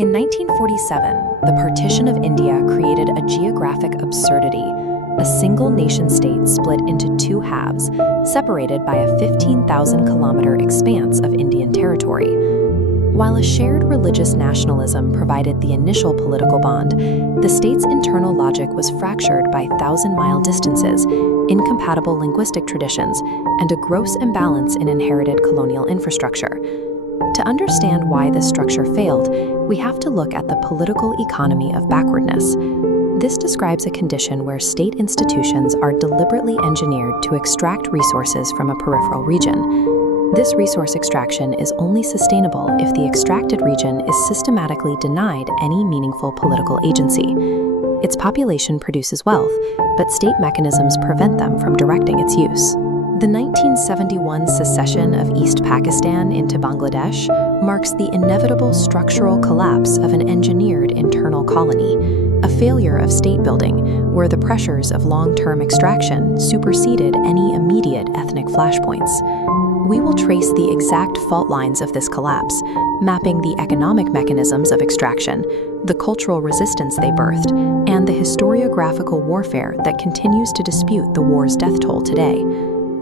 In 1947, the Partition of India created a geographic absurdity, a single nation-state split into two halves, separated by a 15,000-kilometer expanse of Indian territory. While a shared religious nationalism provided the initial political bond, the state's internal logic was fractured by thousand-mile distances, incompatible linguistic traditions, and a gross imbalance in inherited colonial infrastructure. To understand why this structure failed, we have to look at the political economy of backwardness. This describes a condition where state institutions are deliberately engineered to extract resources from a peripheral region. This resource extraction is only sustainable if the extracted region is systematically denied any meaningful political agency. Its population produces wealth, but state mechanisms prevent them from directing its use. The 1971 secession of East Pakistan into Bangladesh marks the inevitable structural collapse of an engineered internal colony, a failure of state building where the pressures of long-term extraction superseded any immediate ethnic flashpoints. We will trace the exact fault lines of this collapse, mapping the economic mechanisms of extraction, the cultural resistance they birthed, and the historiographical warfare that continues to dispute the war's death toll today.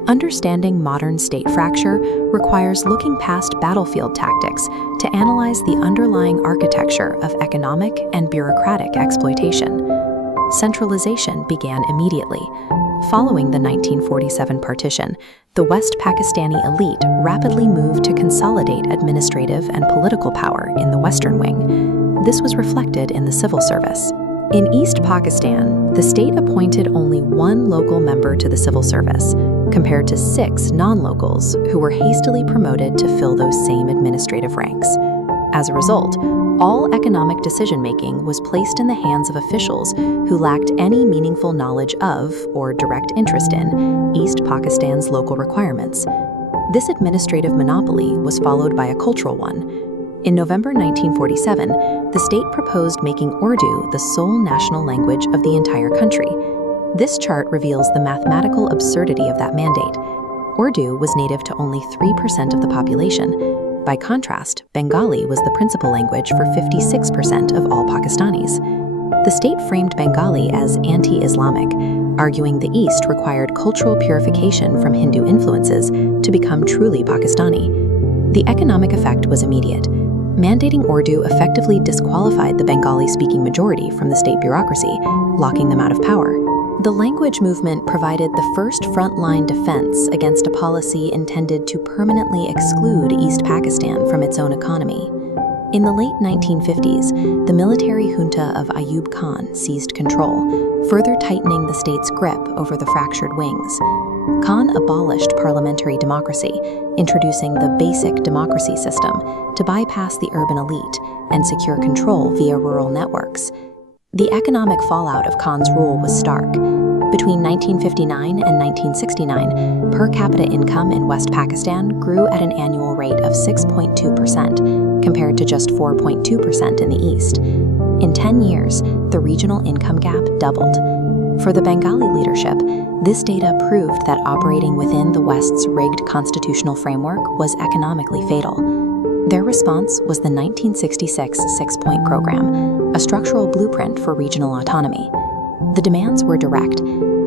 Understanding modern state fracture requires looking past battlefield tactics to analyze the underlying architecture of economic and bureaucratic exploitation. Centralization began immediately. Following the 1947 partition, the West Pakistani elite rapidly moved to consolidate administrative and political power in the Western Wing. This was reflected in the civil service. In East Pakistan, the state appointed only one local member to the civil service, compared to 6 non-locals who were hastily promoted to fill those same administrative ranks. As a result, all economic decision-making was placed in the hands of officials who lacked any meaningful knowledge of or direct interest in East Pakistan's local requirements. This administrative monopoly was followed by a cultural one. In November 1947, the state proposed making Urdu the sole national language of the entire country. This chart reveals the mathematical absurdity of that mandate. Urdu was native to only 3% of the population. By contrast, Bengali was the principal language for 56% of all Pakistanis. The state framed Bengali as anti-Islamic, arguing the East required cultural purification from Hindu influences to become truly Pakistani. The economic effect was immediate. Mandating Urdu effectively disqualified the Bengali-speaking majority from the state bureaucracy, locking them out of power. The language movement provided the first frontline defense against a policy intended to permanently exclude East Pakistan from its own economy. In the late 1950s, the military junta of Ayub Khan seized control, further tightening the state's grip over the fractured wings. Khan abolished parliamentary democracy, introducing the basic democracy system to bypass the urban elite and secure control via rural networks. The economic fallout of Khan's rule was stark. Between 1959 and 1969, per capita income in West Pakistan grew at an annual rate of 6.2%, compared to just 4.2% in the East. In 10 years, the regional income gap doubled. For the Bengali leadership, this data proved that operating within the West's rigged constitutional framework was economically fatal. Their response was the 1966 Six-Point Program, a structural blueprint for regional autonomy. The demands were direct.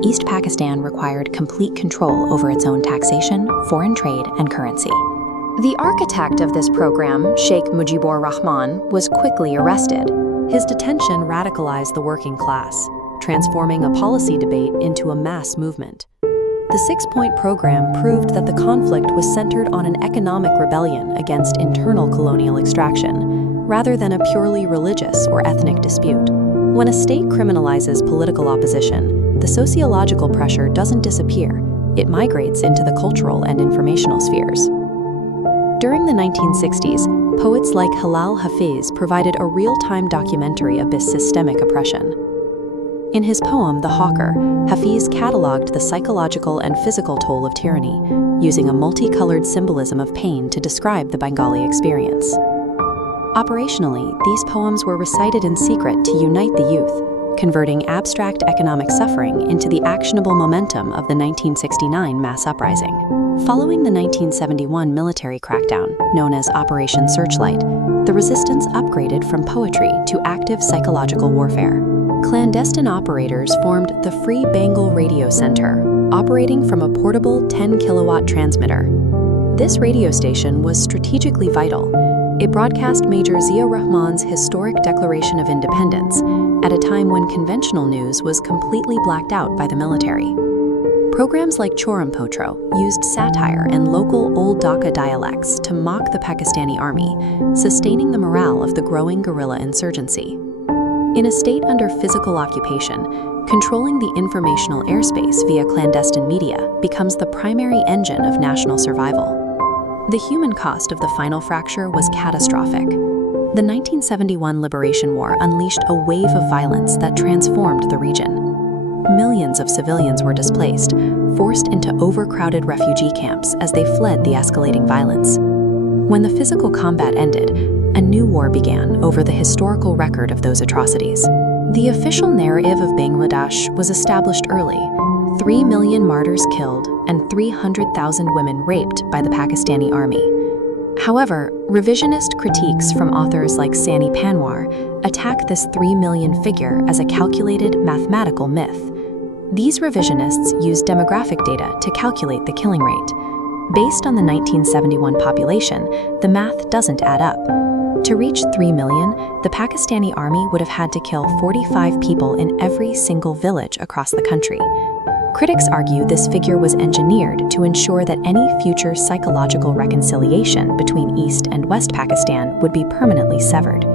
East Pakistan required complete control over its own taxation, foreign trade, and currency. The architect of this program, Sheikh Mujibur Rahman, was quickly arrested. His detention radicalized the working class, transforming a policy debate into a mass movement. The Six-Point Program proved that the conflict was centered on an economic rebellion against internal colonial extraction, rather than a purely religious or ethnic dispute. When a state criminalizes political opposition, the sociological pressure doesn't disappear, it migrates into the cultural and informational spheres. During the 1960s, poets like Al-habib provided a real-time documentary of this systemic oppression. In his poem, The Hawker, Hafiz cataloged the psychological and physical toll of tyranny, using a multicolored symbolism of pain to describe the Bengali experience. Operationally, these poems were recited in secret to unite the youth, converting abstract economic suffering into the actionable momentum of the 1969 mass uprising. Following the 1971 military crackdown, known as Operation Searchlight, the resistance upgraded from poetry to active psychological warfare. Clandestine operators formed the Free Bengal Radio Center, operating from a portable 10-kilowatt transmitter. This radio station was strategically vital. It broadcast Major Zia Rahman's historic Declaration of Independence at a time when conventional news was completely blacked out by the military. Programs like Choram Potro used satire and local Old Dhaka dialects to mock the Pakistani army, sustaining the morale of the growing guerrilla insurgency. In a state under physical occupation, controlling the informational airspace via clandestine media becomes the primary engine of national survival. The human cost of the final fracture was catastrophic. The 1971 Liberation War unleashed a wave of violence that transformed the region. Millions of civilians were displaced, forced into overcrowded refugee camps as they fled the escalating violence. When the physical combat ended, a new war began over the historical record of those atrocities. The official narrative of Bangladesh was established early: 3 million martyrs killed and 300,000 women raped by the Pakistani army. However, revisionist critiques from authors like Sani Panwar attack this 3 million figure as a calculated mathematical myth. These revisionists use demographic data to calculate the killing rate. Based on the 1971 population, the math doesn't add up. To reach 3 million, the Pakistani army would have had to kill 45 people in every single village across the country. Critics argue this figure was engineered to ensure that any future psychological reconciliation between East and West Pakistan would be permanently severed.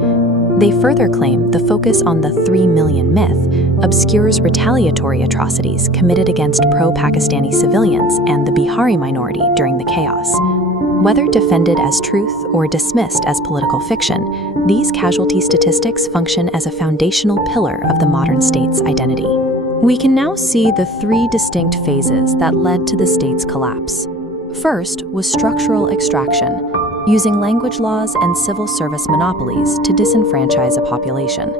They further claim the focus on the 3 million myth obscures retaliatory atrocities committed against pro-Pakistani civilians and the Bihari minority during the chaos. Whether defended as truth or dismissed as political fiction, these casualty statistics function as a foundational pillar of the modern state's identity. We can now see the three distinct phases that led to the state's collapse. First was structural extraction, using language laws and civil service monopolies to disenfranchise a population.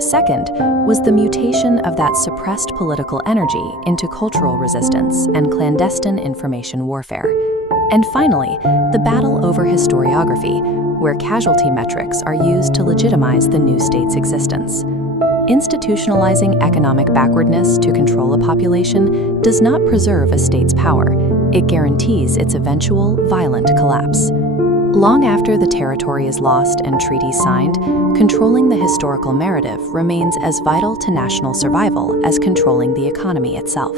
Second was the mutation of that suppressed political energy into cultural resistance and clandestine information warfare. And finally, the battle over historiography, where casualty metrics are used to legitimize the new state's existence. Institutionalizing economic backwardness to control a population does not preserve a state's power. It guarantees its eventual violent collapse. Long after the territory is lost and treaties signed, controlling the historical narrative remains as vital to national survival as controlling the economy itself.